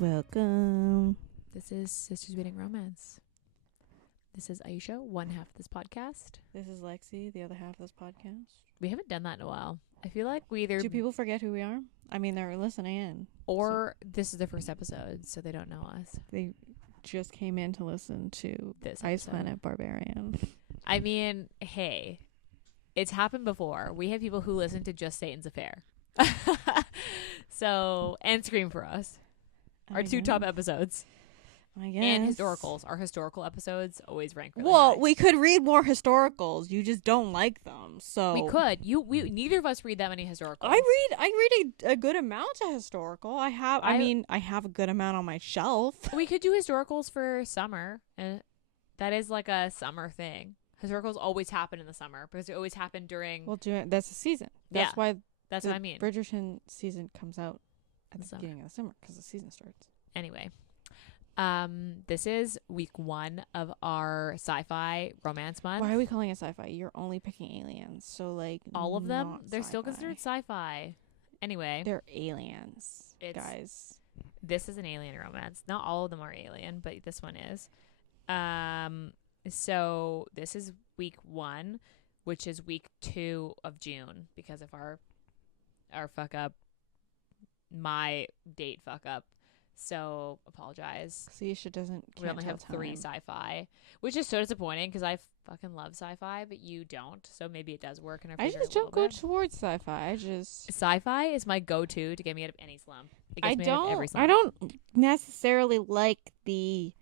Welcome. This is Sisters Reading Romance. This is Ayesha, one half of this podcast. This is Lexi, the other half of this podcast. We haven't done that in a while. I feel like we either... Do people forget who we are? I mean, they're listening in. Or this is the first episode, so they don't know us. They just came in to listen to This Ice episode. Planet Barbarians. I mean, hey, it's happened before. We have people who listen to just Satan's Affair. So, and Scream for Us. Our two top episodes. I guess. And historicals. Our historical episodes always rank really Well, high. we could read more historicals. You just don't like them. So We could. We neither of us read that many historicals. I read a good amount of historical. I have a good amount on my shelf. We could do historicals for summer. And that is like a summer thing. Historicals always happen in the summer because they always happen during... Well, that's the season. That's why that's what I mean. Bridgerton season comes out at the Summer. beginning of the summer because the season starts. Anyway, this is week 1 of our sci-fi romance month. Why are we calling it sci-fi? You're only picking aliens, so like all of them, not they're still sci-fi. considered sci-fi. Anyway, They're aliens, guys. this is an alien romance. Not all of them are alien, but this one is. So this is week 1, which is week 2 of June because of our fuck up, my date fuck up. So apologize. Ayesha doesn't. We only have 3 sci-fi, which is so disappointing because I fucking love sci-fi, but you don't. So maybe it does work in our favor. I just don't go towards sci-fi. Sci-fi is my go-to to get me out of any slump. It gets me out of every slump. I don't necessarily like the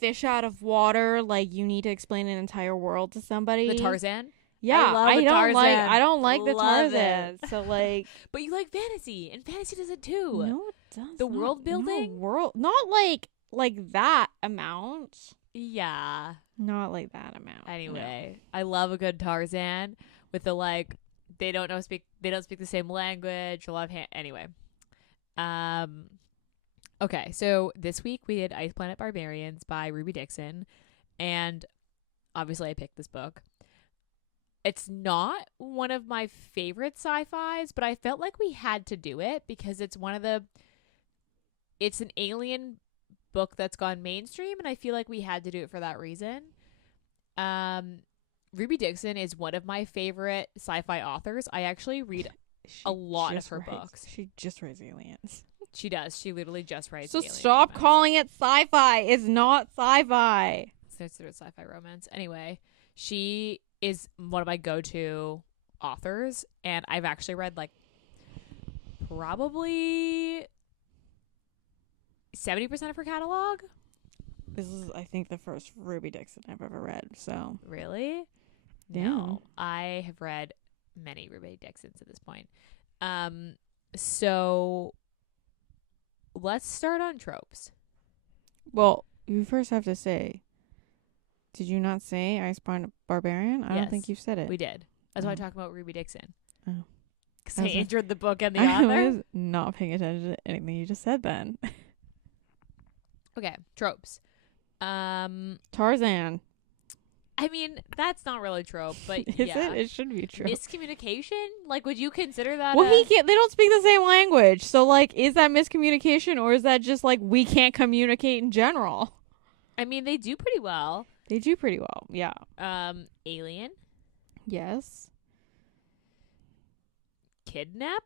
fish out of water. Like you need to explain an entire world to somebody. The Tarzan. Yeah, I don't like the Love Tarzan. it. So like, But you like fantasy, and fantasy does it too. no, it does The not. world building? No, not like that amount. Yeah. Not like that amount. Anyway, I love a good Tarzan with the they don't speak the same language. A lot of anyway. Okay, so this week we did Ice Planet Barbarians by Ruby Dixon, and obviously I picked this book. It's not one of my favorite sci-fis, but I felt like we had to do it because it's an alien book that's gone mainstream, and I feel like we had to do it for that reason. Ruby Dixon is one of my favorite sci-fi authors. I actually read a lot of her books. She just writes aliens. She does. She literally just writes So alien stop romance. calling it sci-fi. It's not sci-fi. It's considered sci-fi romance. Anyway, she is one of my go-to authors, and I've actually read probably 70% of her catalog. This is, I think, the first Ruby Dixon I've ever read. So Really? Yeah. No, I have read many Ruby Dixons at this point. So let's start on tropes. well, you first have to say. Did you not say Ice Planet Barbarian? I don't Yes, think you said it. We did. That's why I Oh. talk about Ruby Dixon. Oh. Because I I was- injured the book and the I author. was not paying attention to anything you just said then. Okay, tropes. Tarzan. I mean, that's not really trope, but Is yeah. it? It should be true. Miscommunication? Would you consider that? Well, they don't speak the same language. So, is that miscommunication or is that just, we can't communicate in general? I mean, they do pretty well. They do pretty well. Yeah. Alien, Yes. kidnapping.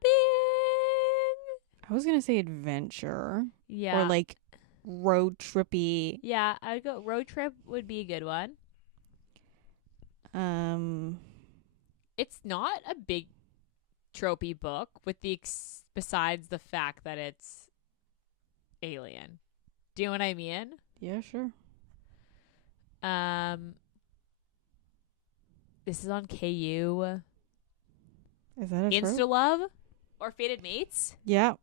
I was going to say adventure. Yeah. Or, road trippy. Yeah, I'd go road trip would be a good one. It's not a big tropey book with besides the fact that it's alien. Do you know what I mean? Yeah, sure. This is on KU. Is that a trope? Insta Love or Fated Mates? Yeah.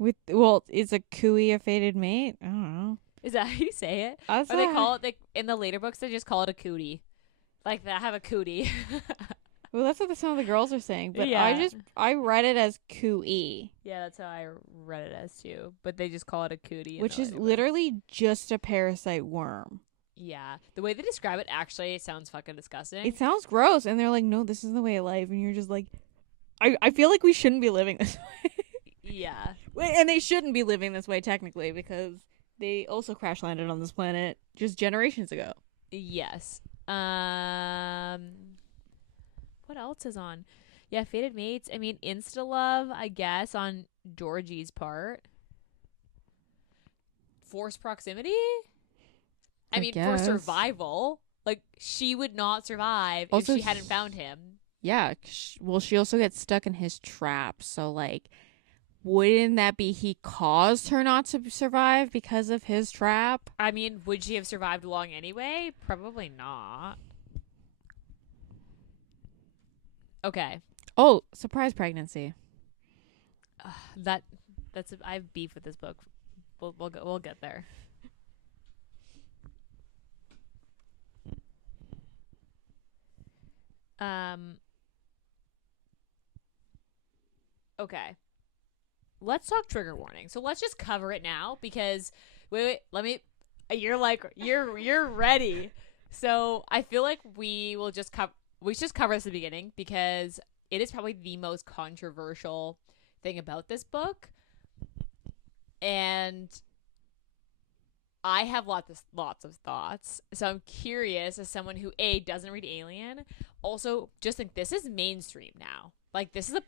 Is a cooey a fated mate? I don't know. Is that how you say it? That's Or they call it in the later books they just call it a cootie. Like that have a cootie. Well, that's what some of the girls are saying, but Yeah. I read it as cooey, Yeah, that's how I read it as too. But they just call it a cootie. in which the is later books. literally just a parasite worm. Yeah. The way they describe it actually sounds fucking disgusting. It sounds gross, and they're like, "No, this is the way of life," and you're just like, I feel like we shouldn't be living this way. Yeah. And they shouldn't be living this way technically because they also crash landed on this planet just generations ago. Yes. What else is on? Yeah, Fated Mates. I mean, Insta Love, I guess, on Georgie's part. Forced proximity? I mean, for guess. survival. Like, she would not survive Also, if she hadn't found him. Yeah. Well, she also gets stuck in his trap. So, like, wouldn't that be he caused her not to survive because of his trap? I mean, would she have survived long anyway? Probably not. Okay. Oh, surprise pregnancy. I have beef with this book. We'll get there. Okay. Let's talk trigger warning. So let's just cover it now because wait, let me. You're like you're ready. So I feel like we should just cover this at the beginning because it is probably the most controversial thing about this book, and I have lots of thoughts. So I'm curious, as someone who doesn't read Alien, also just think this is mainstream now. Like, this is a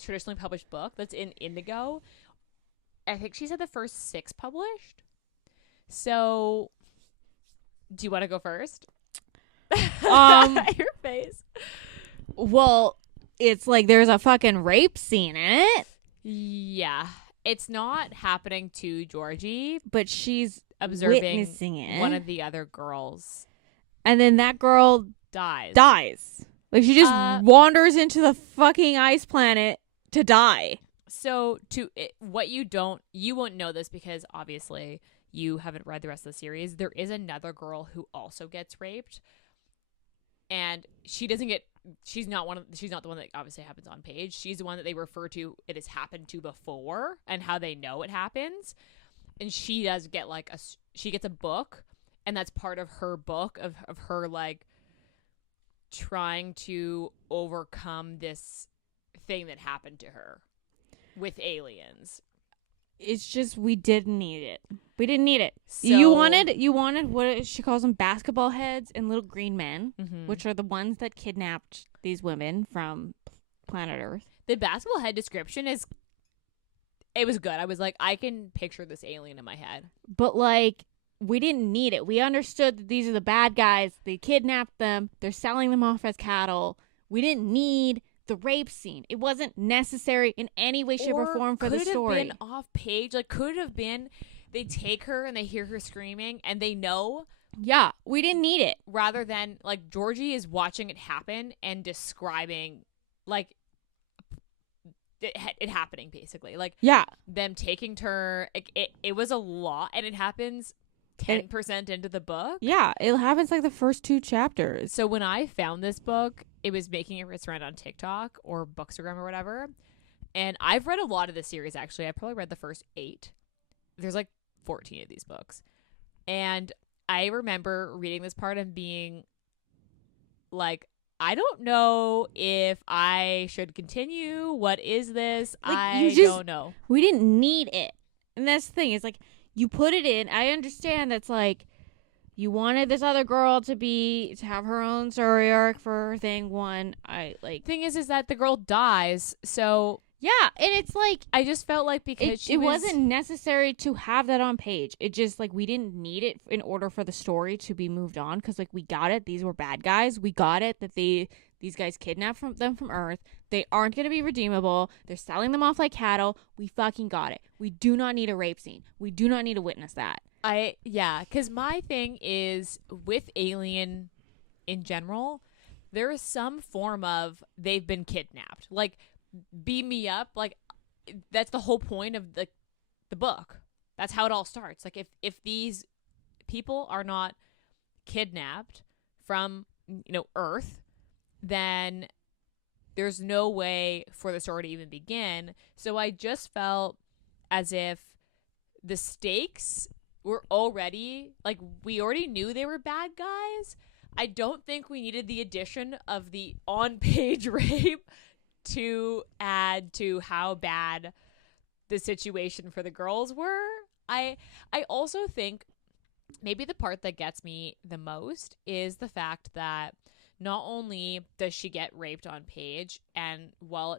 traditionally published book that's in Indigo. I think she's had the first 6 published. So, do you want to go first? Your face. Well, it's like there's a fucking rape scene in it. Yeah. It's not happening to Georgie, but she's observing witnessing it. One of the other girls. And then that girl dies. Like, she just wanders into the fucking ice planet to die. So, you won't know this because obviously you haven't read the rest of the series. There is another girl who also gets raped. And she's not the one that obviously happens on page. She's the one that they refer to it has happened to before and how they know it happens. And she does get she gets a book, and that's part of her book of her like trying to overcome this thing that happened to her with aliens. It's just we didn't need it. We didn't need it. So, you wanted what she calls them, basketball heads and little green men, mm-hmm. which are the ones that kidnapped these women from planet Earth. The basketball head description it was good. I was like, I can picture this alien in my head. But like, we didn't need it. We understood that these are the bad guys. They kidnapped them. They're selling them off as cattle. We didn't need the rape scene. It wasn't necessary in any way, shape, or form for the story. Could have been off page. Like, could have been they take her and they hear her screaming and they know. Yeah, we didn't need it. Rather than, like, Georgie is watching it happen and describing, like, it happening, basically. Like, yeah, them taking turn. It was a lot, and it happens 10% into the book. Yeah, it happens like the first 2 chapters. So when I found this book, it was making its round on TikTok or Bookstagram or whatever. And I've read a lot of this series, actually. I probably read the first 8. There's like 14 of these books. And I remember reading this part and being like, I don't know if I should continue. What is this? Like, I don't know. We didn't need it. And that's the thing. It's like, you put it in. I understand that's like, you wanted this other girl to have her own story arc for her thing. Thing is that the girl dies. So yeah, and it's like, I just felt like because it wasn't necessary to have that on page. It just, like, we didn't need it in order for the story to be moved on, because, like, we got it. These were bad guys. We got it that these guys kidnapped them from Earth. They aren't going to be redeemable. They're selling them off like cattle. We fucking got it. We do not need a rape scene. We do not need to witness that. Because my thing is with Alien in general, there is some form of they've been kidnapped. Like, beam me up. Like, that's the whole point of the book. That's how it all starts. Like, if these people are not kidnapped from, Earth, then there's no way for the story to even begin. So I just felt as if the stakes were already, like, we already knew they were bad guys. I don't think we needed the addition of the on-page rape to add to how bad the situation for the girls were. I also think maybe the part that gets me the most is the fact that not only does she get raped on page, and while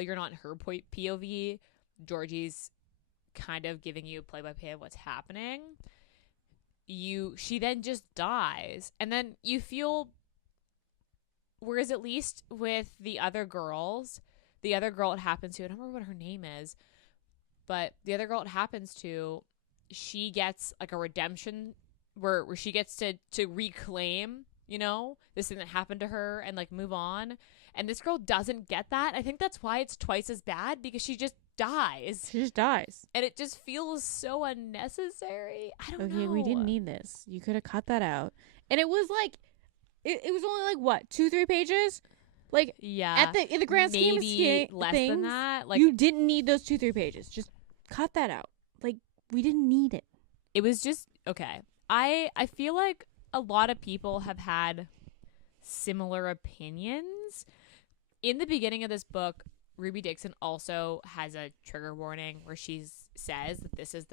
you're not in her POV, Georgie's kind of giving you a play-by-play of what's happening. She then just dies, and then you feel. Whereas at least with the other girl it happens to, I don't remember what her name is, but the other girl it happens to, she gets like a redemption where she gets to reclaim, this thing that happened to her and like move on. And this girl doesn't get that. I think that's why it's twice as bad, because she just dies. She just dies. And it just feels so unnecessary. I don't know. Okay, we didn't need this. You could have cut that out. And it was like, it was only like what, 2-3 pages? Like, yeah, in the grand scheme of less things, than that. Like, you didn't need those 2-3 pages. Just cut that out. Like, we didn't need it. It was just okay. I feel like a lot of people have had similar opinions. In the beginning of this book, Ruby Dixon also has a trigger warning where she says that this is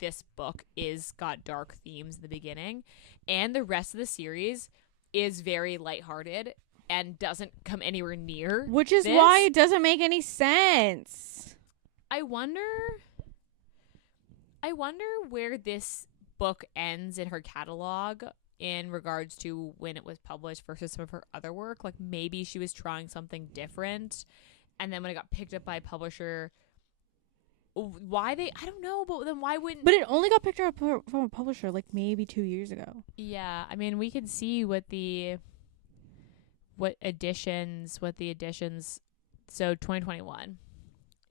this book is got dark themes in the beginning, and the rest of the series is very lighthearted and doesn't come anywhere near. Which is why it doesn't make any sense. I wonder where this book ends in her catalog in regards to when it was published versus some of her other work. Like, maybe she was trying something different, and then when it got picked up by a publisher, I don't know, but then why wouldn't... But it only got picked up from a publisher like maybe 2 years ago. Yeah, I mean, we could see what the editions... So 2021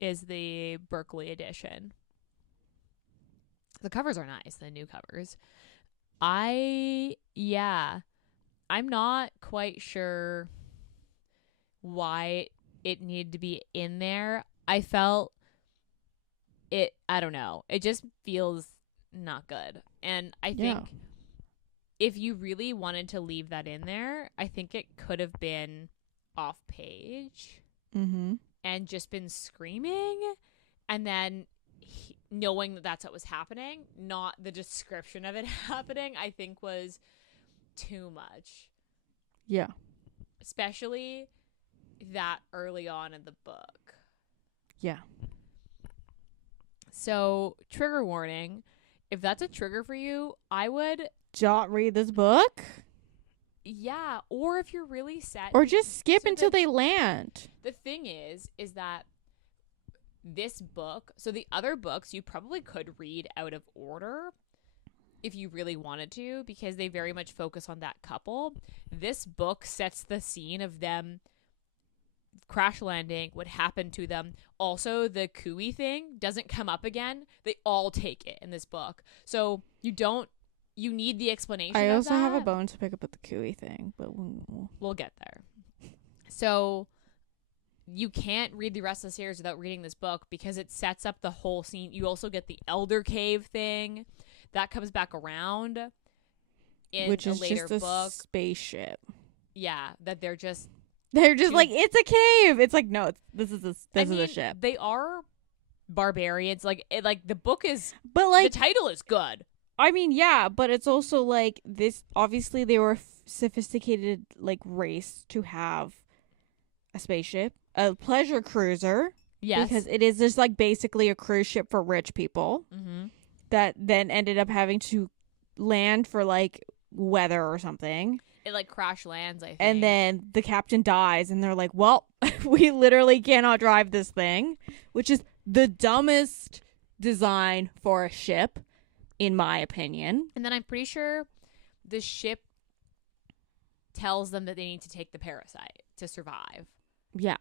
is the Berkeley edition. The covers are nice, the new covers. I'm not quite sure why it needed to be in there. I felt I don't know. It just feels not good. And I think if you really wanted to leave that in there, I think it could have been off page and just been screaming, and then knowing that that's what was happening, not the description of it happening, I think was too much. Yeah. Especially that early on in the book. Yeah. So, trigger warning. If that's a trigger for you, I would not read this book. Yeah, or if you're really set, or just skip until they land. The thing is that this book, so the other books you probably could read out of order if you really wanted to, because they very much focus on that couple. This book sets the scene of them crash landing, what happened to them. Also, the cooey thing doesn't come up again. They all take it in this book. So you need the explanation. I of also that. have a bone to pick up with the cooey thing, but we'll get there. So you can't read the rest of the series without reading this book, because it sets up the whole scene. You also get the Elder Cave thing that comes back around in which is a later just a book. Spaceship. Yeah, that they're just like, it's a cave. It's like, no, this is a ship. They are barbarians. Like the book is, but like the title is good. I mean, yeah, but it's also like this. Obviously, they were a sophisticated like race to have a spaceship, a pleasure cruiser. Yes, because it is just like basically a cruise ship for rich people that then ended up having to land for like weather or something. It like crash lands, I think. And then the captain dies, and they're like, well, we literally cannot drive this thing, which is the dumbest design for a ship, in my opinion. And then I'm pretty sure the ship tells them that they need to take the parasite to survive. Yeah.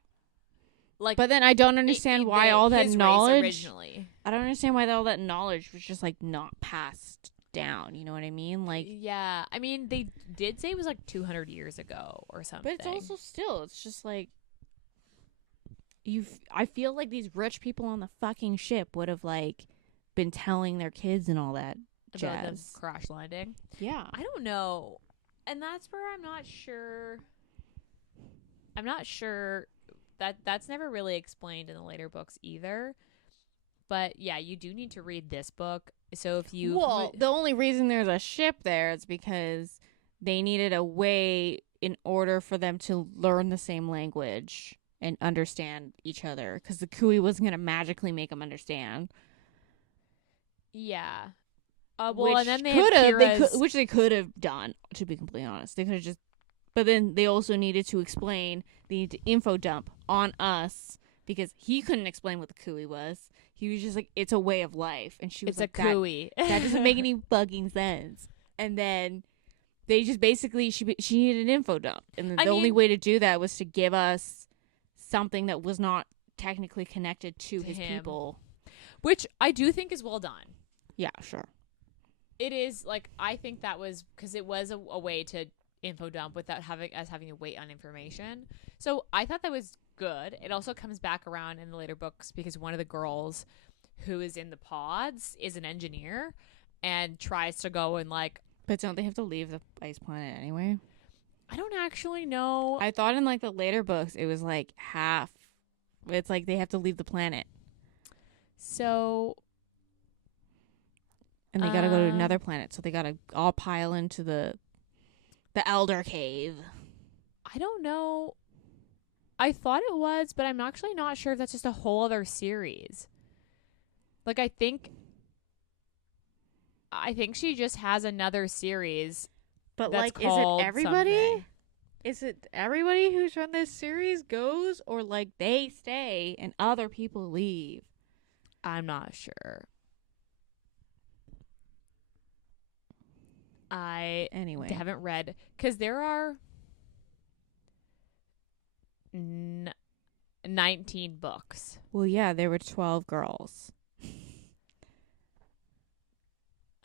Like, but then I don't understand why all that knowledge originally. I don't understand why all that knowledge was just like not passed down. You know what I mean? Like, yeah, I mean, they did say it was like 200 years ago or something. But it's also still, it's just like I feel like these rich people on the fucking ship would have like been telling their kids and all that about them jazz. Crash landing. Yeah, I don't know, and that's where I'm not sure. That's never really explained in the later books either. But yeah, you do need to read this book. So if you Well, the only reason there's a ship there is because they needed a way in order for them to learn the same language and understand each other, because the Kui wasn't going to magically make them understand. yeah. Well, Which and then they could have done, to be completely honest. They could have just, but then they also needed to explain, they need to info dump on us, because he couldn't explain what the Kui was. He was just like, it's a way of life. And she was it's like, a Kui. that doesn't make any fucking sense. And then they just basically, she needed an info dump. And the only way to do that was to give us something that was not technically connected to his him. people. Which I do think is well done. Yeah, sure. It is, like, I think that was, because it was a way to info dump without having to wait on information. So I thought that was good. It also comes back around in the later books because one of the girls who is in the pods is an engineer and tries to go and, like... But don't they have to leave the ice planet anyway? I don't actually know. I thought in, like, the later books it was, like, half. It's like they have to leave the planet. So... And they gotta go to another planet, so they gotta all pile into the Elder Cave. I don't know. I thought it was, but I'm actually not sure if that's just a whole other series. Like, I think she just has another series. But, that's like, is it everybody? Something. Is it everybody who's from this series goes, or, like, they stay and other people leave? I'm not sure. I haven't read, because there are 19 books. Well, yeah, there were 12 girls.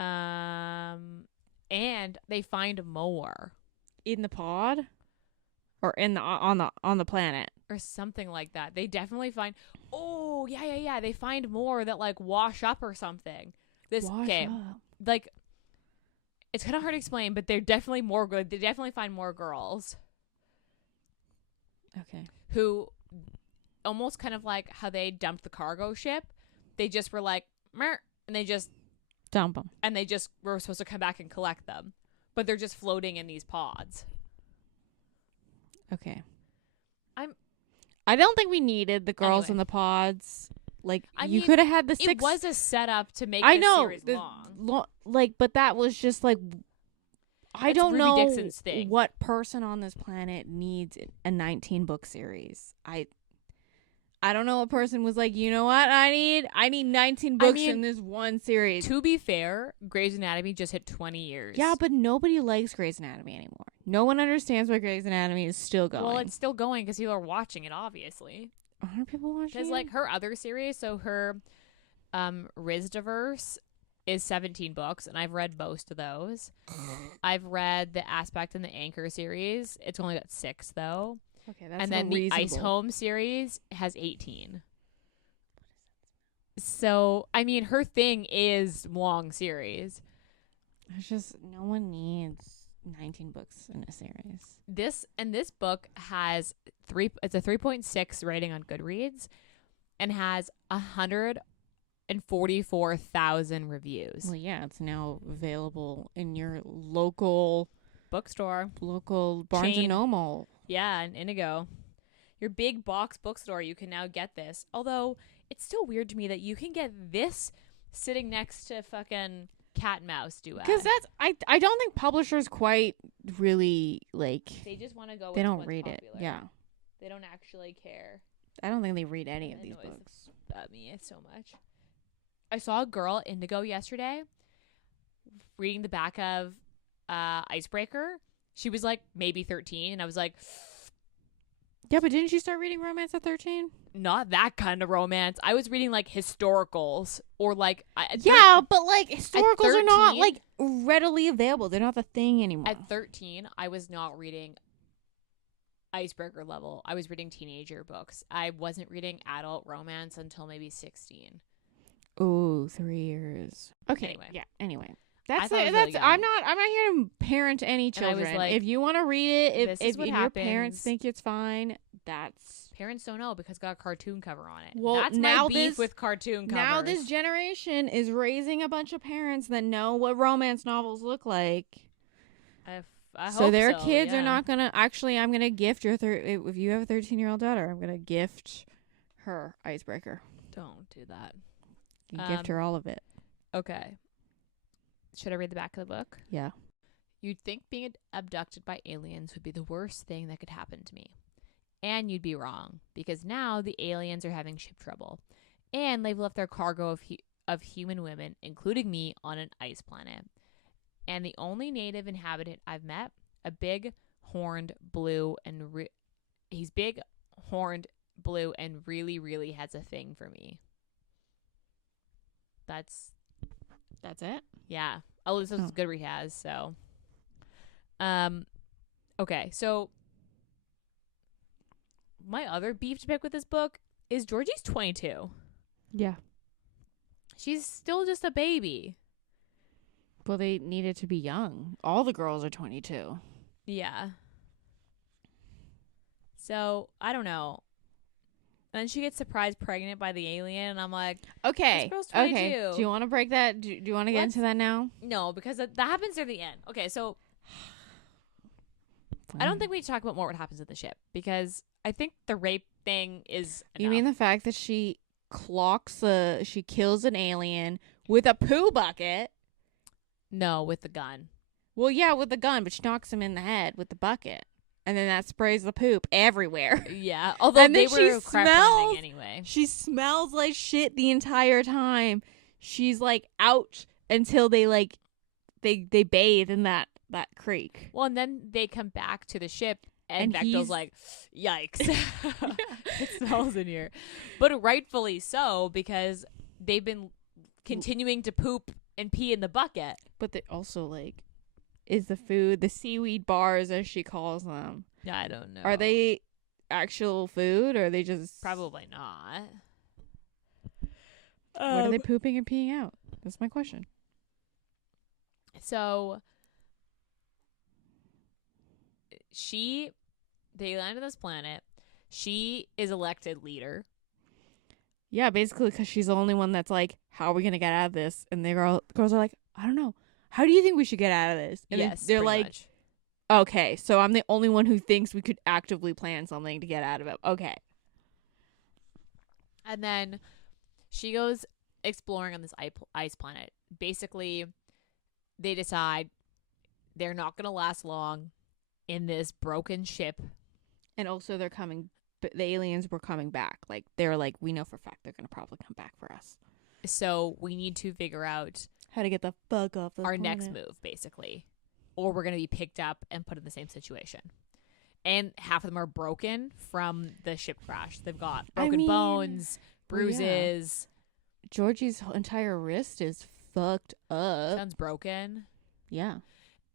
And they find more in the pod, or in the on the planet, or something like that. They definitely find. Oh yeah. They find more that, like, wash up or something. This game, like. It's kind of hard to explain, but they're definitely more good. They definitely find more girls. Okay. Who almost kind of like how they dumped the cargo ship. They just were like, meh, and they just dump them. And they just were supposed to come back and collect them. But they're just floating in these pods. Okay. I don't think we needed the girls Anyway. in the pods. Like, I you mean, could have had the 6. It was a setup to make this series long. Like, but that was just like, I That's don't Ruby know Dixon's thing. what person on this planet needs a 19-book series. I don't know. A person was like, you know what? I need 19 books in this one series. To be fair, Grey's Anatomy just hit 20 years. Yeah, but nobody likes Grey's Anatomy anymore. No one understands why Grey's Anatomy is still going. Well, it's still going because people are watching it, obviously. Aren't people watching it? Because, like, her other series, so her Rizdiverse is 17 books, and I've read most of those. I've read the Aspect and the Anchor series. It's only got 6, though. Okay, that's and then the reasonable. Ice Home series has 18. So, I mean, her thing is long series. It's just, no one needs 19 books in a series. This book has it's a 3.6 rating on Goodreads and has 144,000 reviews. Well, yeah, it's now available in your local bookstore, local Barnes and Noble. Yeah, and Indigo. Your big box bookstore, you can now get this. Although, it's still weird to me that you can get this sitting next to fucking Cat and Mouse Duet. Because that's, I don't think publishers quite really, like... They just want to go with They don't what's read popular. it, yeah. They don't actually care. I don't think they read any of these books. Me so much. I saw a girl, Indigo, yesterday, reading the back of Icebreaker. She was like maybe 13, and I was like, yeah, but didn't you start reading romance at 13? Not that kind of romance. I was reading like historicals or like but like historicals are not like readily available. They're not the thing anymore. At 13, I was not reading Icebreaker level. I was reading teenager books. I wasn't reading adult romance until maybe 16. Oh, 3 years. Okay. Anyway. Yeah. Anyway. That's really I'm not here to parent any children. I was like, if you want to read it, if your happens. parents think it's fine, that's parents don't know because it's got a cartoon cover on it. Well, That's now my beef this- with cartoon covers. Now this generation is raising a bunch of parents that know what romance novels look like. I So hope their kids yeah. are not gonna. Actually, I'm gonna gift your if you have a 13-year-old daughter, I'm gonna gift her Icebreaker. Don't do that. You gift her all of it. Okay. Should I read the back of the book? Yeah. You'd think being abducted by aliens would be the worst thing that could happen to me. And you'd be wrong, because now the aliens are having ship trouble. And they've left their cargo of human women, including me, on an ice planet. And the only native inhabitant I've met, a big, horned, blue, and he's big, horned, blue, and really, really has a thing for me. That's it. yeah. At least that's as good as he has. So, okay. So, my other beef to pick with this book is Georgie's 22. Yeah. She's still just a baby. Well, they needed to be young. All the girls are 22. Yeah. So, I don't know. Then she gets surprised pregnant by the alien, and I'm like, Okay. this girl's 22. Okay. Do you want to break that? Do you want to get into that now? No, because that happens near the end. Okay, so I don't think we need to talk about more what happens at the ship, because I think the rape thing is enough. You mean the fact that she she kills an alien with a poo bucket? No, with the gun. Well, yeah, with the gun, but she knocks him in the head with the bucket. And then that sprays the poop everywhere. Yeah, although And they then she were crap smells- anyway. She smells like shit the entire time. She's like out until they they bathe in that creek. Well, and then they come back to the ship, and And Bechtel's he's- like, yikes. It smells in here. But rightfully so, because they've been continuing to poop and pee in the bucket. But they also is the food, the seaweed bars as she calls them. I don't know. Are they actual food or are they just Probably not. what are they pooping and peeing out? That's my question. So they land on this planet. She is elected leader. Yeah, basically because she's the only one that's like, how are we going to get out of this? And the girls are like, I don't know. How do you think we should get out of this? And Yes, they're pretty like, much. okay, so I'm the only one who thinks we could actively plan something to get out of it. Okay. And then she goes exploring on this ice planet. Basically, they decide they're not going to last long in this broken ship. And also they're coming, the aliens were coming back. Like, they're like, we know for a fact they're going to probably come back for us. So we need to figure out How to get the fuck off the our planet. next move, basically. Or we're going to be picked up and put in the same situation. And half of them are broken from the ship crash. They've got broken bones, bruises. Georgie's entire wrist is fucked up. Sounds broken. Yeah.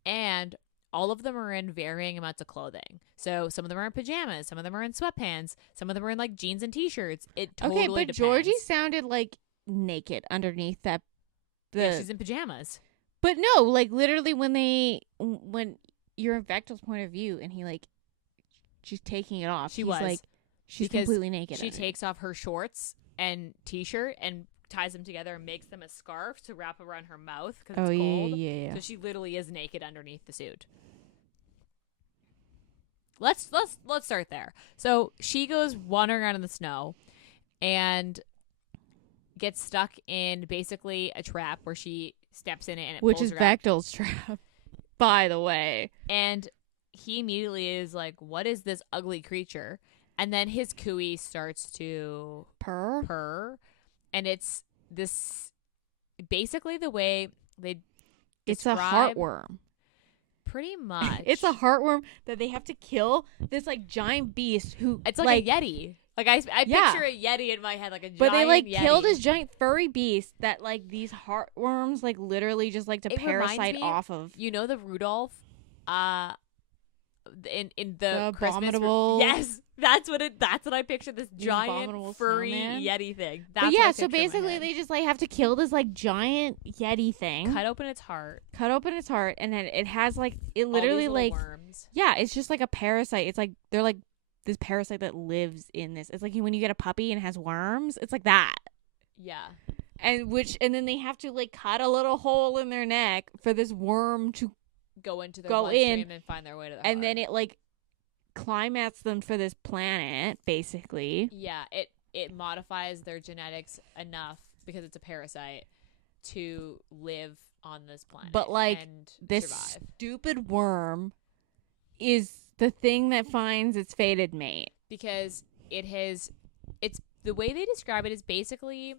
And all of them are in varying amounts of clothing. So some of them are in pajamas. Some of them are in sweatpants. Some of them are in jeans and t-shirts. It totally Okay, but depends. Georgie sounded naked underneath that. Yeah, she's in pajamas. But no, literally when you're in Vector's point of view and she's taking it off. She's She's completely naked. She underneath. takes off her shorts and t-shirt and ties them together and makes them a scarf to wrap around her mouth because it's cold. Yeah. So she literally is naked underneath the suit. Let's start there. So she goes wandering around in the snow and gets stuck in basically a trap where she steps in it and it Which pulls is her out. Bechtel's trap, by the way. And he immediately is like, what is this ugly creature? And then his cooey starts to purr. And it's this, basically the way they It's a heartworm. Pretty much. It's a heartworm that they have to kill this giant beast who It's like a yeti. I picture a yeti in my head, like a giant But they yeti. kill this giant furry beast that these heartworms literally just like to It parasite reminds me- off of. You know the Rudolph, in the Christmas. abominable. Yes, that's what I picture. This The giant abominable furry snowman? yeti thing. That's But what I yeah, so picture in my basically head. they just have to kill this giant yeti thing. cut open its heart. Cut open its heart, and then it has it All these literally little worms. yeah, it's just like a parasite. It's they're this parasite that lives in this. It's like when you get a puppy and it has worms. It's like that. Yeah. And then they have to like cut a little hole in their neck for this worm to go into their bloodstream and find their way to the heart. And then it like climax them for this planet, basically. Yeah, it modifies their genetics enough because it's a parasite to live on this planet. But like and this survive. Stupid worm is the thing that finds its fated mate. Because it's the way they describe it is basically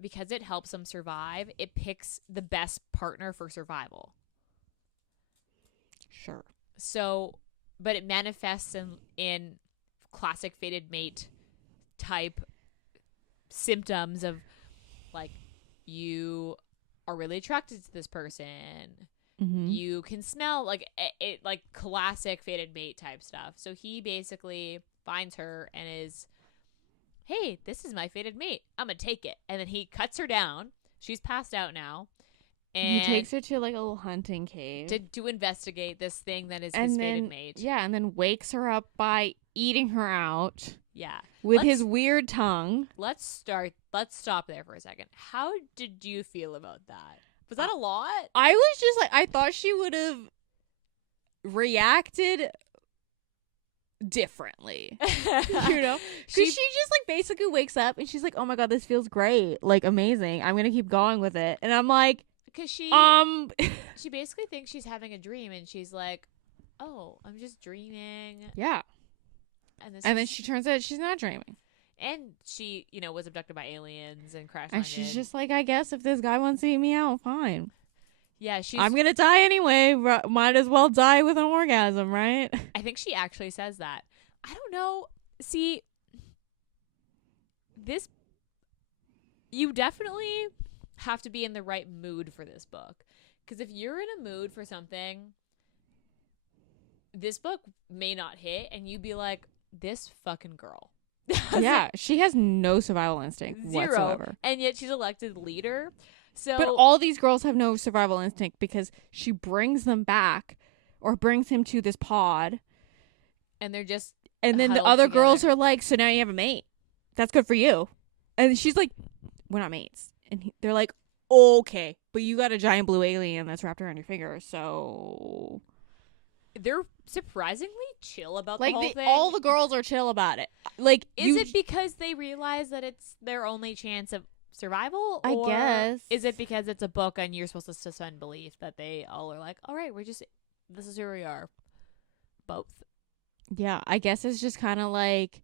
because it helps them survive, it picks the best partner for survival. Sure. So, but it manifests in classic fated mate type symptoms of like you are really attracted to this person. Mm-hmm. You can smell like it like classic fated mate type stuff. So he basically finds her and is, hey, this is my fated mate. I'm gonna take it. And then he cuts her down. She's passed out now. And he takes her to like a little hunting cave to investigate this thing that is his fated mate. Yeah, and then wakes her up by eating her out. Yeah. With his weird tongue. Let's stop there for a second. How did you feel about that? Was that a lot? I was just like, I thought she would have reacted differently. You know? Because she just like basically wakes up and she's like, oh my god, this feels great. Like amazing. I'm going to keep going with it. And I'm like, because she basically thinks she's having a dream and she's like, oh, I'm just dreaming. Yeah. And then she turns out she's not dreaming. And she, was abducted by aliens and crashed. And she's just like, I guess if this guy wants to eat me out, fine. Yeah, I'm going to die anyway. Might as well die with an orgasm, right? I think she actually says that. I don't know. See, you definitely have to be in the right mood for this book. Because if you're in a mood for something, this book may not hit and you'd be like, this fucking girl. Yeah, she has no survival instinct 0 whatsoever. And yet she's elected leader. So, but all these girls have no survival instinct because she brings them back or brings him to this pod. And they're just And then the other girls are like, so now you have a mate. That's good for you. And she's like, we're not mates. And they're like, okay, but you got a giant blue alien that's wrapped around your finger, so... They're surprisingly chill about like the whole thing. All the girls are chill about it. Like, is it because they realize that it's their only chance of survival? I guess. Is it because it's a book and you're supposed to suspend belief that they all are like, all right, this is who we are. Both. Yeah, I guess it's just kind of like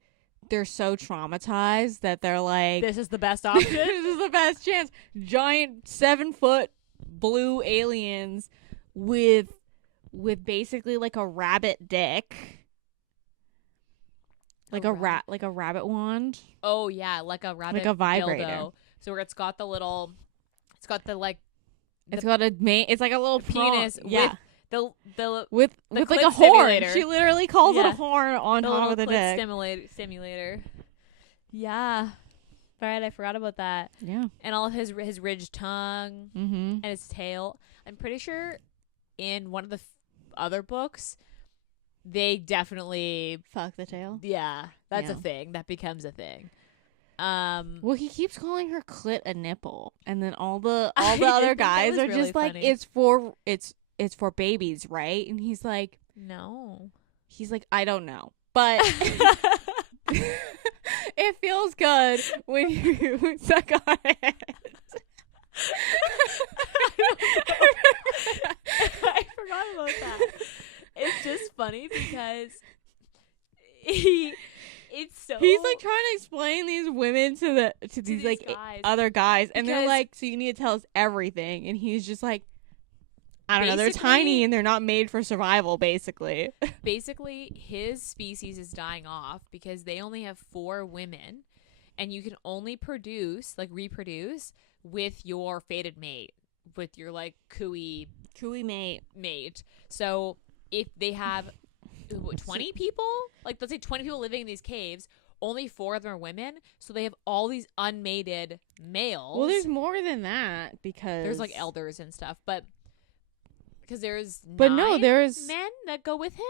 they're so traumatized that they're like, this is the best option. This is the best chance. Giant 7-foot blue aliens with basically like a rabbit dick. Like a rabbit wand. Oh yeah, like a rabbit, like a vibrator. Dildo. So where it's got the it's like a little penis. Yeah. With like a horn. She literally calls it a horn on top of the dick. Stimulator. Yeah. Right, I forgot about that. Yeah. And all of his ridged tongue and his tail. I'm pretty sure in one of the other books, they definitely fuck the tail. Yeah, that's a thing. That becomes a thing. Well, he keeps calling her clit a nipple, and then all the other guys are really just like, funny. It's for babies, right? And he's like, no. He's like, I don't know, but it feels good when you suck on it. I forgot about that. It's just funny because he's like trying to explain these women to these like guys. Other guys, and they're like, so you need to tell us everything, and he's just like, I don't know, they're tiny and they're not made for survival, basically. Basically, his species is dying off because they only have 4 women, and you can only reproduce with your fated mate, with your like cooey mate. So if they have 20 people, like let's say 20 people living in these caves, only 4 of them are women, so they have all these unmated males. Well, there's more than that because there's like elders and stuff, but because there's there's men that go with him.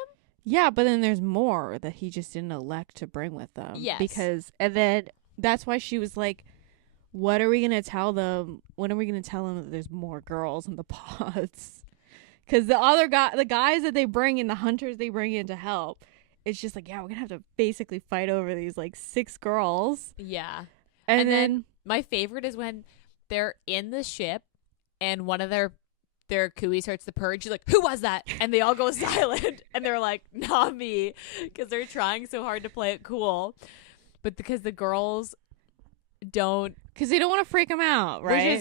Yeah, but then there's more that he just didn't elect to bring with them. Yes. And then that's why she was like, what are we going to tell them? When are we going to tell them that there's more girls in the pods? Because the guys that they bring in, the hunters they bring in to help, it's just like, yeah, we're going to have to basically fight over these like 6 girls. Yeah. And then my favorite is when they're in the ship and one of their cooey starts to purge. She's like, who was that? And they all go silent. And they're like, not me. Because they're trying so hard to play it cool. But because the girls don't. Because they don't want to freak them out, right?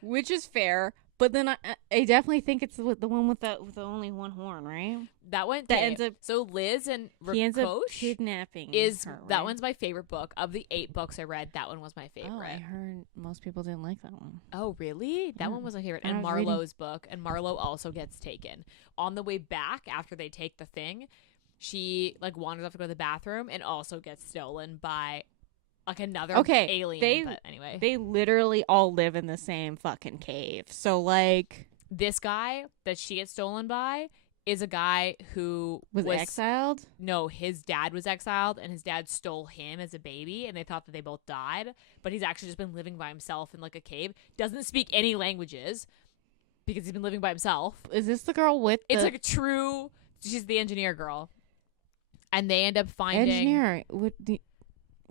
Which is fair. But then I definitely think it's the one with the only one horn, right? That one that ends up. So Liz and He ends up Rakosh kidnapping is her, that right? one's my favorite book. Of the 8 books I read, that one was my favorite. Oh, I heard most people didn't like that one. Oh, really? That one was my favorite. And Marlowe's book. And Marlowe also gets taken. On the way back, after they take the thing, she like wanders off to go to the bathroom and also gets stolen by like another alien. But anyway, they literally all live in the same fucking cave. So like, this guy that she gets stolen by is a guy who was exiled. No, his dad was exiled, and his dad stole him as a baby, and they thought that they both died. But he's actually just been living by himself in like a cave. Doesn't speak any languages because he's been living by himself. Is this the girl with? It's like a true. She's the engineer girl, and they end up finding engineer.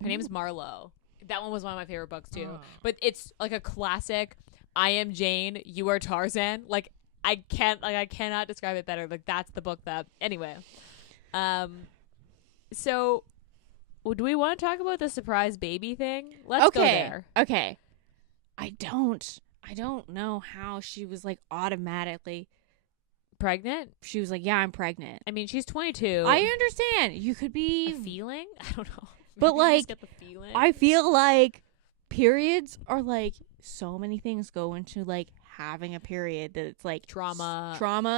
Her name is Marlowe. That one was one of my favorite books too. But it's like a classic. I am Jane. You are Tarzan. Like I cannot describe it better. Like that's the book that. Anyway, so do we want to talk about the surprise baby thing? Let's go there. Okay. I don't know how she was like automatically pregnant. She was like, yeah, I'm pregnant. I mean, she's 22. I understand. You could be a feeling. I don't know. But like, get the feeling. I feel like periods are like so many things go into like having a period that it's like trauma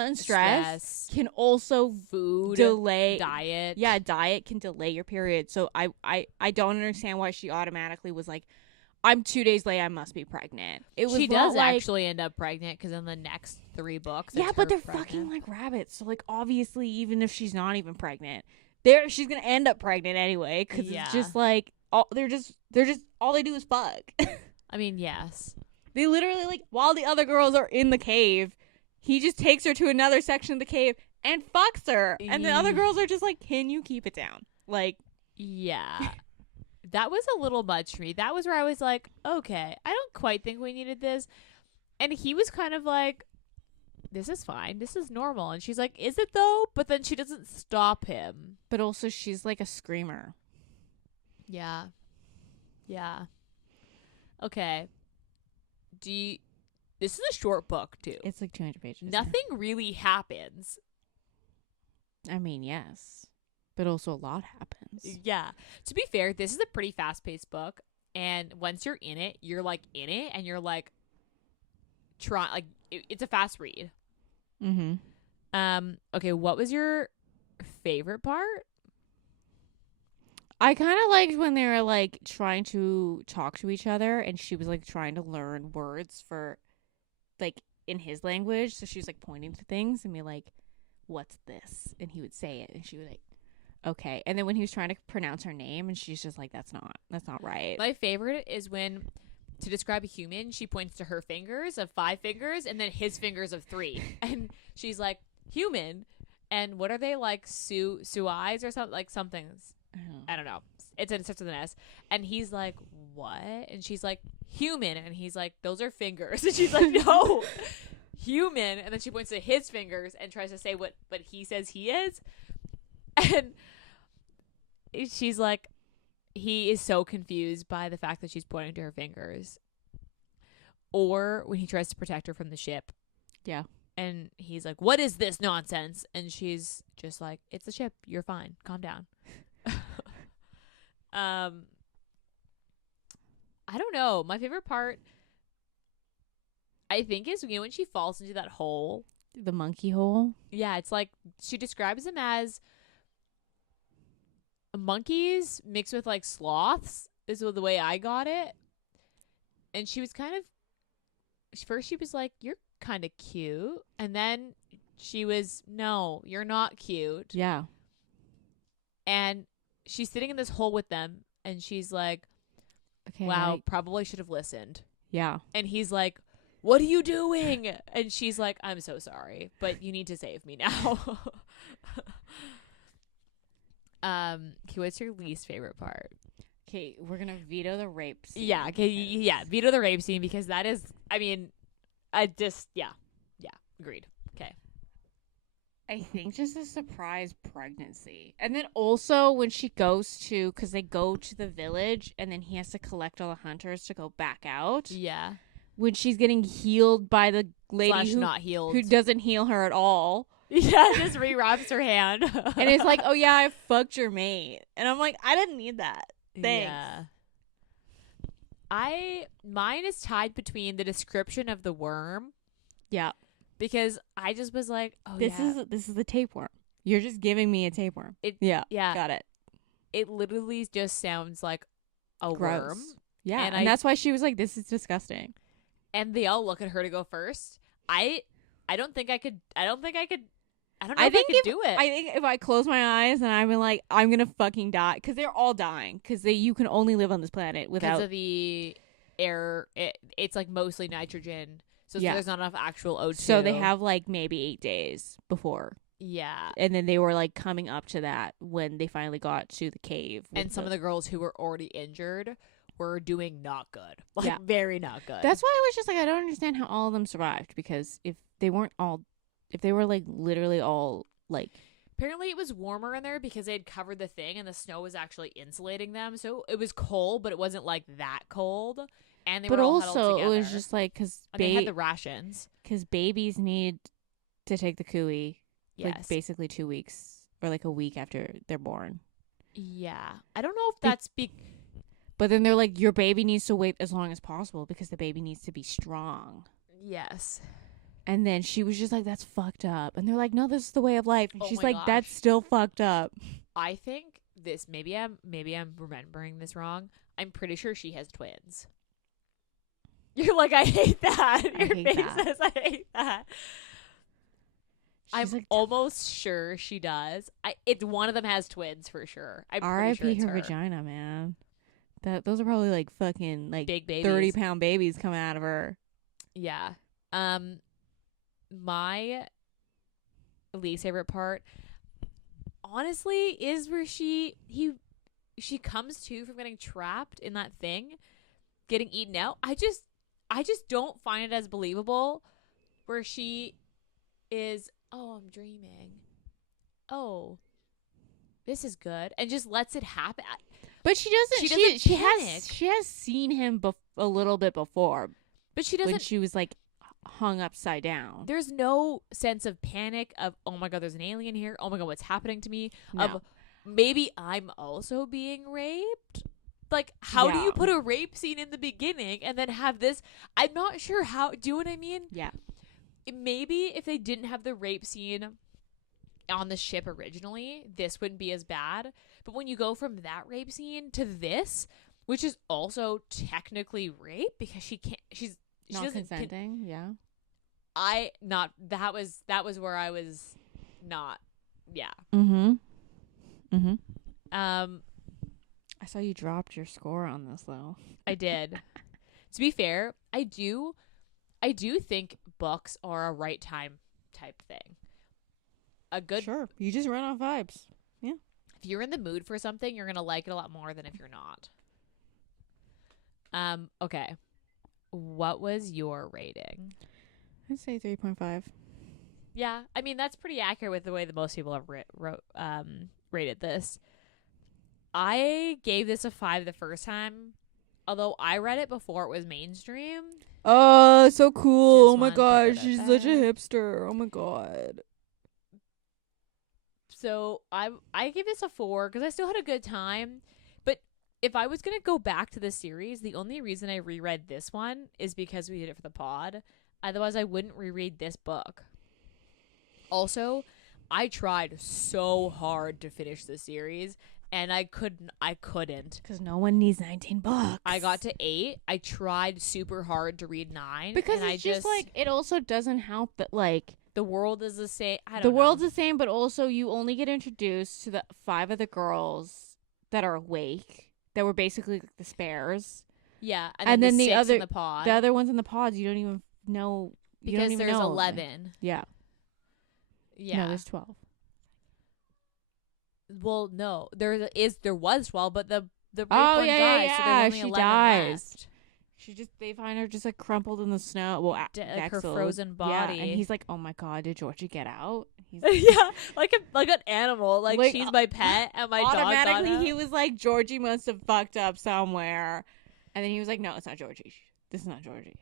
and stress can also food delay diet. Yeah, diet can delay your period. So I don't understand why she automatically was like, I'm 2 days late, I must be pregnant. She does actually end up pregnant because in the next 3 books, yeah, but they're fucking like rabbits. So like obviously, even if she's not even pregnant, she's gonna end up pregnant anyway. Because it's just like they're just all they do is fuck. I mean, yes. They literally, like, while the other girls are in the cave, he just takes her to another section of the cave and fucks her. And the other girls are just like, can you keep it down? Like, yeah. That was a little much for me. That was where I was like, okay, I don't quite think we needed this. And he was kind of like, this is fine. This is normal. And she's like, is it though? But then she doesn't stop him. But also she's like a screamer. Yeah. Yeah. Okay. This is a short book too. It's like 200 pages. Nothing really happens. I mean, yes. But also a lot happens. Yeah. To be fair, this is a pretty fast-paced book. And once you're in it, in it. And you're like, it's a fast read. Mm-hmm. Okay, what was your favorite part? I kind of liked when they were like trying to talk to each other and she was like trying to learn words for like in his language. So she was like pointing to things and be like, what's this? And he would say it and she was like, okay. And then when he was trying to pronounce her name and she's just like, that's not right. My favorite is when, to describe a human, she points to her fingers of 5 fingers and then his fingers of 3. And she's like, human. And what are they, like, eyes or something? Like something's. I don't know. It starts with an S. And he's like, what? And she's like, human. And he's like, those are fingers. And she's like, no, human. And then she points to his fingers and tries to say what he says he is. And she's like, he is so confused by the fact that she's pointing to her fingers. Or when he tries to protect her from the ship. Yeah. And he's like, what is this nonsense? And she's just like, it's the ship. You're fine. Calm down. I don't know. My favorite part, I think, is when she falls into that hole. The monkey hole? Yeah, it's like she describes them as monkeys mixed with like sloths is the way I got it. And she was kind of, first she was like, you're kind of cute. And then she was, no, you're not cute. Yeah. And she's sitting in this hole with them, and she's like, Okay. wow, like, probably should have listened. yeah. And he's like, what are you doing? And she's like, I'm so sorry, but you need to save me now. Okay, what's your least favorite part? Okay, we're gonna veto the rape scene. Yeah, okay, yeah, veto the rape scene, because that is, I mean, yeah, agreed. Okay. I think just a surprise pregnancy. And then also when she goes to, because they go to the village and then he has to collect all the hunters to go back out. Yeah. When she's getting healed by the lady who, not healed. who doesn't heal her at all. Yeah, just rewraps her hand. And it's like, oh yeah, I fucked your mate. And I'm like, I didn't need that. Thanks. Yeah. Mine is tied between the description of the worm. Yeah. Because I just was like, oh, this is the tapeworm. You're just giving me a tapeworm. Yeah. Got it. It literally just sounds like a Gross. worm. Yeah. And that's why she was like, this is disgusting. And they all look at her to go first. I don't think I could. I don't know if I could do it. I think if I close my eyes and I'm like, I'm gonna fucking die, because they're all dying, because you can only live on this planet without, because of the air. It's like mostly nitrogen, so there's not enough actual O2. So they have like maybe 8 days before. Yeah, and then they were like coming up to that when they finally got to the cave. And some of the girls who were already injured were doing not good, like very not good. That's why I was just like, I don't understand how all of them survived, because if they were like literally all like, apparently it was warmer in there because they had covered the thing and the snow was actually insulating them, so it was cold, but it wasn't like that cold. And they were all huddled together. It was just like, because they had the rations, because babies need to take the cooey, like basically 2 weeks or like a week after they're born. Yeah, I don't know if that's but then they're like, your baby needs to wait as long as possible because the baby needs to be strong. Yes. And then she was just like, that's fucked up. And they're like, no, this is the way of life. And she's like, gosh. That's still fucked up. I think this, maybe I'm remembering this wrong. I'm pretty sure she has twins. You're like, I hate that. Your face says, I hate that. I'm like, almost sure she does. It's one of them has twins for sure. I'm pretty sure it's her vagina, man. Those are probably like fucking like big babies. 30-pound babies coming out of her. Yeah. My least favorite part, honestly, is where she comes to from getting trapped in that thing, getting eaten out. I just don't find it as believable, where she is, oh, I'm dreaming. Oh, this is good, and just lets it happen. But she doesn't. She has seen him a little bit before, but she doesn't. When she was like hung upside down. There's no sense of panic of, oh my god, there's an alien here. Oh my god, what's happening to me? No. Of maybe I'm also being raped. Like, how do you put a rape scene in the beginning and then have this? I'm not sure how. Do you know what I mean? Yeah. Maybe if they didn't have the rape scene on the ship originally, this wouldn't be as bad. But when you go from that rape scene to this, which is also technically rape because she not consenting. Yeah. That was where I was not. Yeah. I saw you dropped your score on this though. I did. To be fair, I do think books are a right time type thing. Sure. You just run off vibes. Yeah. If you're in the mood for something, you're gonna like it a lot more than if you're not. Okay. What was your rating? I'd say 3.5. Yeah, I mean that's pretty accurate with the way that most people have rated this. I gave this a 5 the first time, although I read it before it was mainstream. Oh, so cool! Oh my gosh, she's such a hipster. Oh my god. So I gave this a 4 because I still had a good time. But if I was gonna go back to the series, the only reason I reread this one is because we did it for the pod. Otherwise, I wouldn't reread this book. Also, I tried so hard to finish the series, and I couldn't. Because no one needs 19 books. I got to 8. I tried super hard to read 9. Because it's just like, it also doesn't help that, like, the world is the same. I don't The know. world's the same, but also you only get introduced to the 5 of the girls that are awake, that were basically like the spares. Yeah, And then the 6 other in the pod. The other ones in the pods, you don't even know. You don't because even there's know. 11. Yeah. Yeah. No, there's 12. Well, no, there was 12, but the rape Oh, one yeah, dies, yeah, so yeah. there's only She 11 dies. left. They find her just like crumpled in the snow. Well, Like her Axel. frozen body. Yeah, and he's like, "Oh my god, did Georgie get out?" He's yeah, like an animal. Like she's my pet and my dog got automatically out. he was like, "Georgie must have fucked up somewhere," and then he was like, "No, it's not Georgie. This is not Georgie."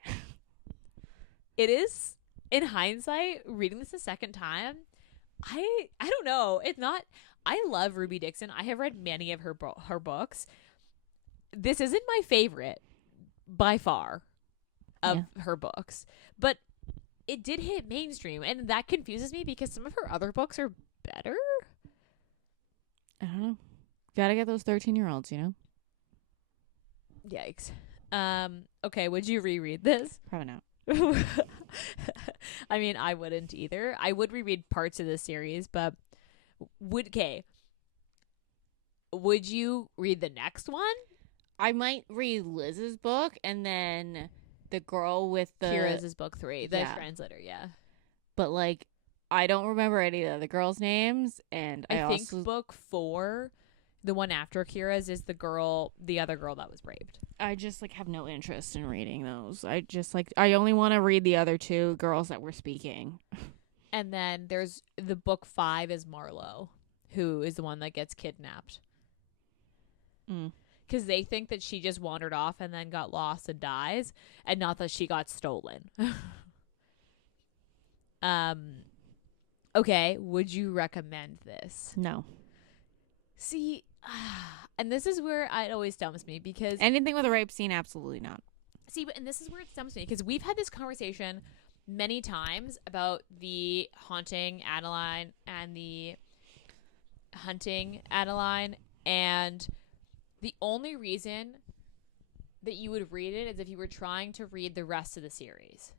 It is, in hindsight, reading this a second time, I don't know. It's not. I love Ruby Dixon. I have read many of her books. This isn't my favorite by far of her books, but it did hit mainstream, and that confuses me because some of her other books are better. I don't know. Gotta get those 13-year-olds, you know. Yikes. Okay, would you reread this? Probably not. I mean, I wouldn't either. I would reread parts of the series, but would you read the next one? I might read Liz's book and then the girl with the Kira's is book 3, the Yeah. translator, yeah. But like, I don't remember any of the girls' names, and I think also book 4, the one after Kira's, is the other girl that was raped. I just like have no interest in reading those. I only want to read the other 2 girls that were speaking. And then there's the book 5 is Marlowe, who is the one that gets kidnapped. Because they think that she just wandered off and then got lost and dies, and not that she got stolen. Okay, would you recommend this? No. See, and this is where it always stumps me because Anything with a rape scene, absolutely not. and this is where it stumps me because we've had this conversation many times about the haunting Adeline and the hunting Adeline, and the only reason that you would read it is if you were trying to read the rest of the series.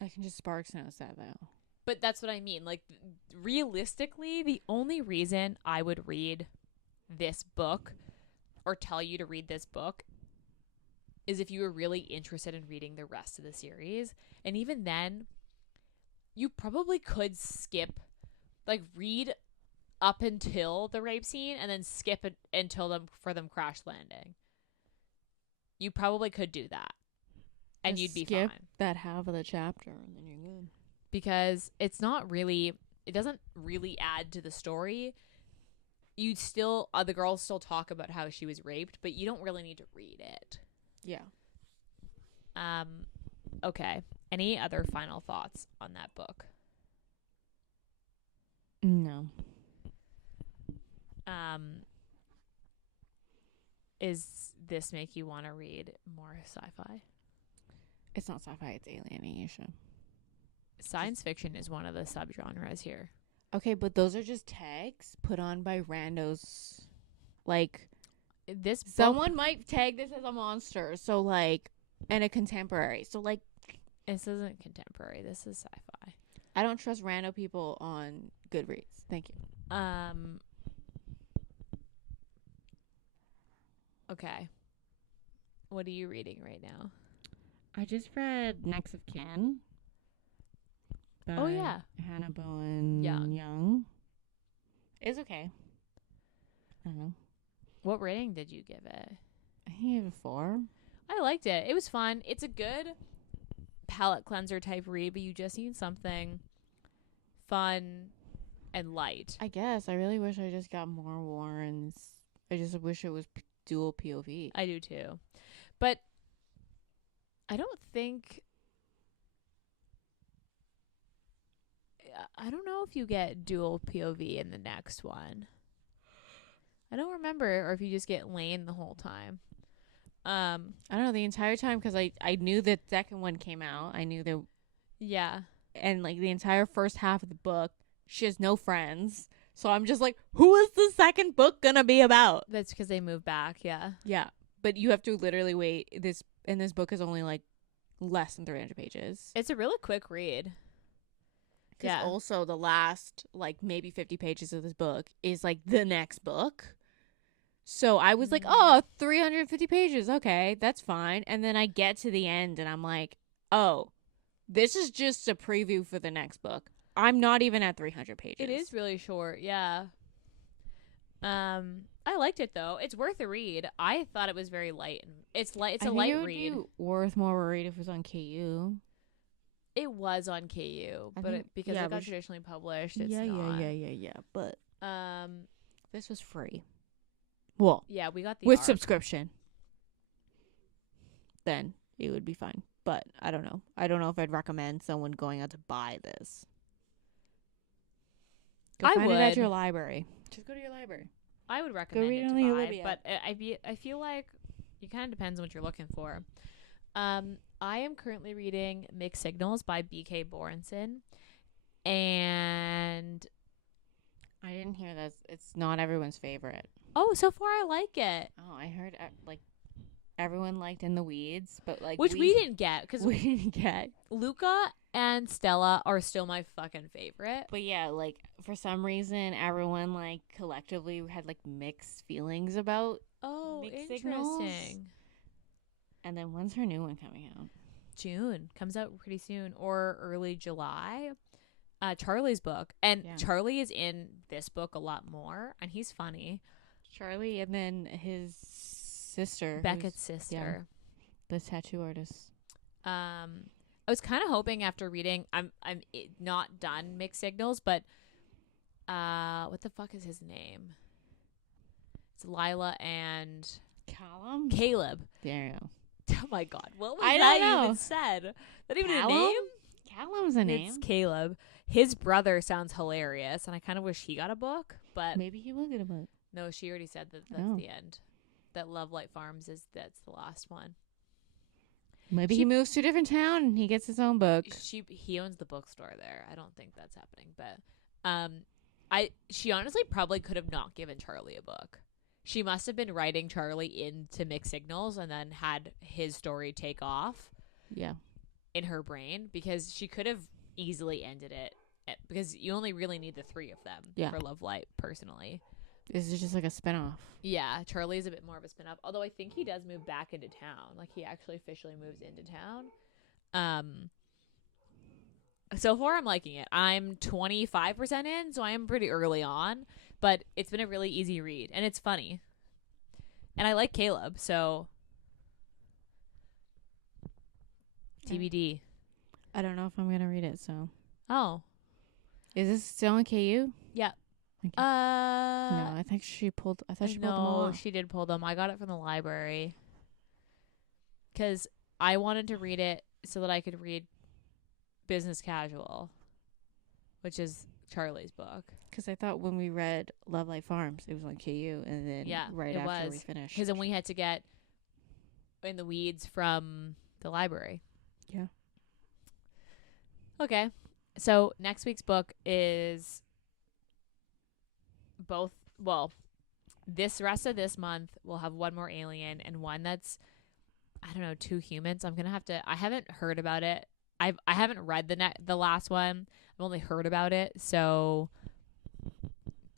I can just Sparks knows that though. But that's what I mean. Like, realistically, the only reason I would read this book or tell you to read this book is if you were really interested in reading the rest of the series. And even then, you probably could skip, like, read up until the rape scene and then skip it until for them crash landing. You probably could do that. And you'd be skip fine. that half of the chapter and then you're good. Because it doesn't really add to the story. You'd still, the girls still talk about how she was raped, but you don't really need to read it. Yeah. Okay. Any other final thoughts on that book? No. Is this make you want to read more sci-fi? It's not sci-fi, it's alien Ayesha. Science fiction is one of the subgenres here. Okay, but those are just tags put on by randos. Like, this book, someone might tag this as a monster, so like, and a contemporary. So like, this isn't contemporary. This is sci-fi. I don't trust rando people on Goodreads. Thank you. Okay. What are you reading right now? I just read Next of Kin. Oh, yeah. Hannah Bowen Young. Young. It's okay. I don't know. What rating did you give it? I think I gave it a 4. I liked it. It was fun. It's a good palate cleanser type read, but you just need something fun and light. I guess. I really wish I just got more Warrens. I just wish it was dual POV. I do too. But I don't know if you get dual POV in the next one. I don't remember, or if you just get Lane the whole time. I don't know, the entire time, because I knew the second one came out. I knew there. Yeah. And like the entire first half of the book, she has no friends. So I'm just like, who is the second book gonna be about? That's because they moved back, yeah. Yeah. But you have to literally wait. This book is only like less than 300 pages. It's a really quick read. Because also the last, like, maybe 50 pages of this book is, like, the next book. So I was like, oh, 350 pages. Okay, that's fine. And then I get to the end and I'm like, oh, this is just a preview for the next book. I'm not even at 300 pages. It is really short, yeah. I liked it though. It's worth a read. I thought it was very light. It's light. It's a light read. Be worth more read if it was on KU. It was on KU, but because it got traditionally published, it's not. Yeah. But this was free. Well, yeah, we got the with ARC. subscription. Then it would be fine. But I don't know. I don't know if I'd recommend someone going out to buy this. Go find it at your library. Just go to your library. I would recommend it to buy, but I feel like it kind of depends on what you're looking for. I am currently reading Mixed Signals by B.K. Borenson, and I didn't hear that. It's not everyone's favorite. Oh, so far I like it. Oh, I heard like everyone liked In the Weeds, but like which we didn't get because we didn't get. Luca and Stella are still my fucking favorite. But yeah, like for some reason, everyone like collectively had like mixed feelings about. Oh, Mixed interesting. Signals. And then when's her new one coming out? June. Comes out pretty soon or early July. Charlie's book, and Charlie is in this book a lot more, and he's funny. Charlie, and then his sister, Beckett's sister, the tattoo artist. I was kind of hoping after reading, I'm not done Mixed Signals, but what the fuck is his name? It's Lila and Caleb. There you go. Oh my god, what was that even said? Is that even a name? Callum's a name. It's Caleb. His brother sounds hilarious, and I kind of wish he got a book, but maybe he will get a book. No, she already said that that's the end. That Love Light Farms that's the last one. Maybe he moves to a different town and he gets his own book. He owns the bookstore there. I don't think that's happening, but she honestly probably could have not given Charlie a book. She must have been writing Charlie into Mixed Signals and then had his story take off. Yeah. In her brain, because she could have easily ended it, because you only really need the three of them for Love Light, personally. This is just like a spinoff. Yeah, Charlie is a bit more of a spinoff, although I think he does move back into town. Like, he actually officially moves into town. So far, I'm liking it. I'm 25% in, so I am pretty early on, but it's been a really easy read, and it's funny. And I like Caleb, so TBD. I don't know if I'm gonna read it, so. Oh. Is this still on KU? Yeah. Okay. No, I think she pulled. I thought she pulled them all off. She did pull them. I got it from the library because I wanted to read it so that I could read Business Casual, which is Charlie's book. Because I thought when we read Love Light Farms, it was on KU, and then right after we finished. Because then we had to get In the Weeds from the library. Yeah. Okay. So next week's book is this rest of this month we'll have one more alien and one that's, I don't know, two humans. I'm gonna have to. I haven't heard about it. I haven't read the last one. I've only heard about it. So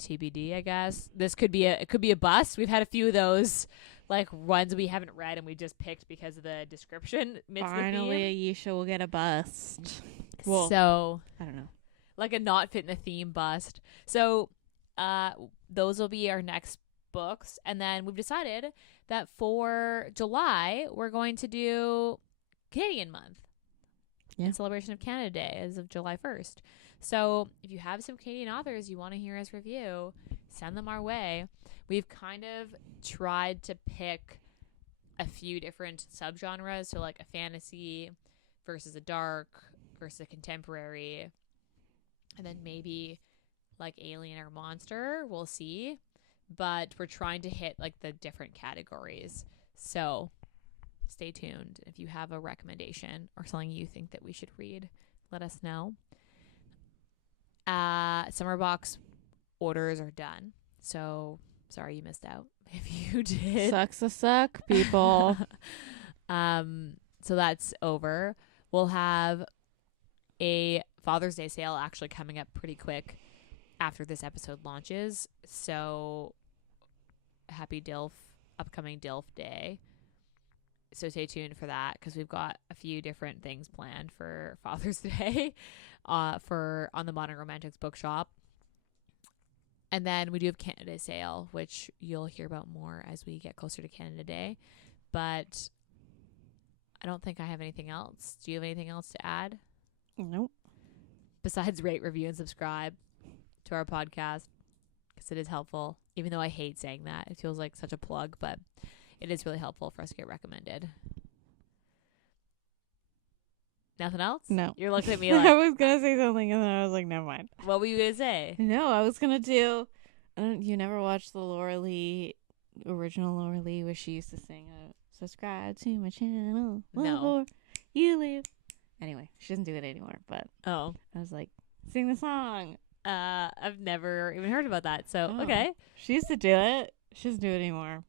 TBD, I guess. This could be a bust. We've had a few of those, like ones we haven't read and we just picked because of the description. Finally, Ayesha will get a bust. Well, so I don't know, like a not fit in the theme bust. So those will be our next books, and then we've decided that for July we're going to do Canadian month in celebration of Canada Day as of July 1st. So if you have some Canadian authors you want to hear us review, send them our way. We've kind of tried to pick a few different subgenres, so like a fantasy versus a dark versus a contemporary, and then maybe like alien or monster. We'll see, but we're trying to hit like the different categories. So stay tuned. If you have a recommendation or something you think that we should read, let us know. Summer box orders are done, so sorry you missed out if you did. Sucks to suck, people. So that's over. We'll have a Father's Day sale actually coming up pretty quick after this episode launches. So happy upcoming DILF Day. So stay tuned for that because we've got a few different things planned for Father's Day on the Modern Romantics Bookshop. And then we do have Canada Day sale, which you'll hear about more as we get closer to Canada Day. But I don't think I have anything else. Do you have anything else to add? Nope. Besides rate, review, and subscribe to our podcast because it is helpful. Even though I hate saying that. It feels like such a plug, but it is really helpful for us to get recommended. Nothing else? No. You're looking at me like... I was going to say something and then I was like, never mind. What were you going to say? No, I was going to do... you never watched the original Laura Lee where she used to sing, subscribe to my channel. No. You live. Anyway, she doesn't do it anymore, but I was like, sing the song. I've never even heard about that, so okay. She used to do it. She doesn't do it anymore.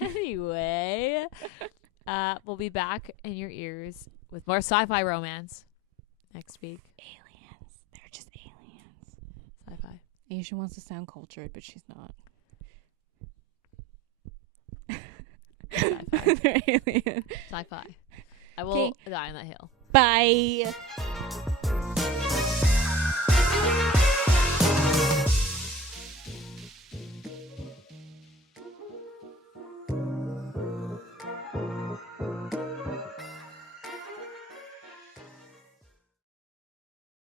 Anyway, we'll be back in your ears with more sci-fi romance next week. Aliens. They're just aliens. Sci-fi. Ayesha wants to sound cultured, but she's not. Sci-fi. They're aliens. Sci-fi. I will die on that hill. Bye.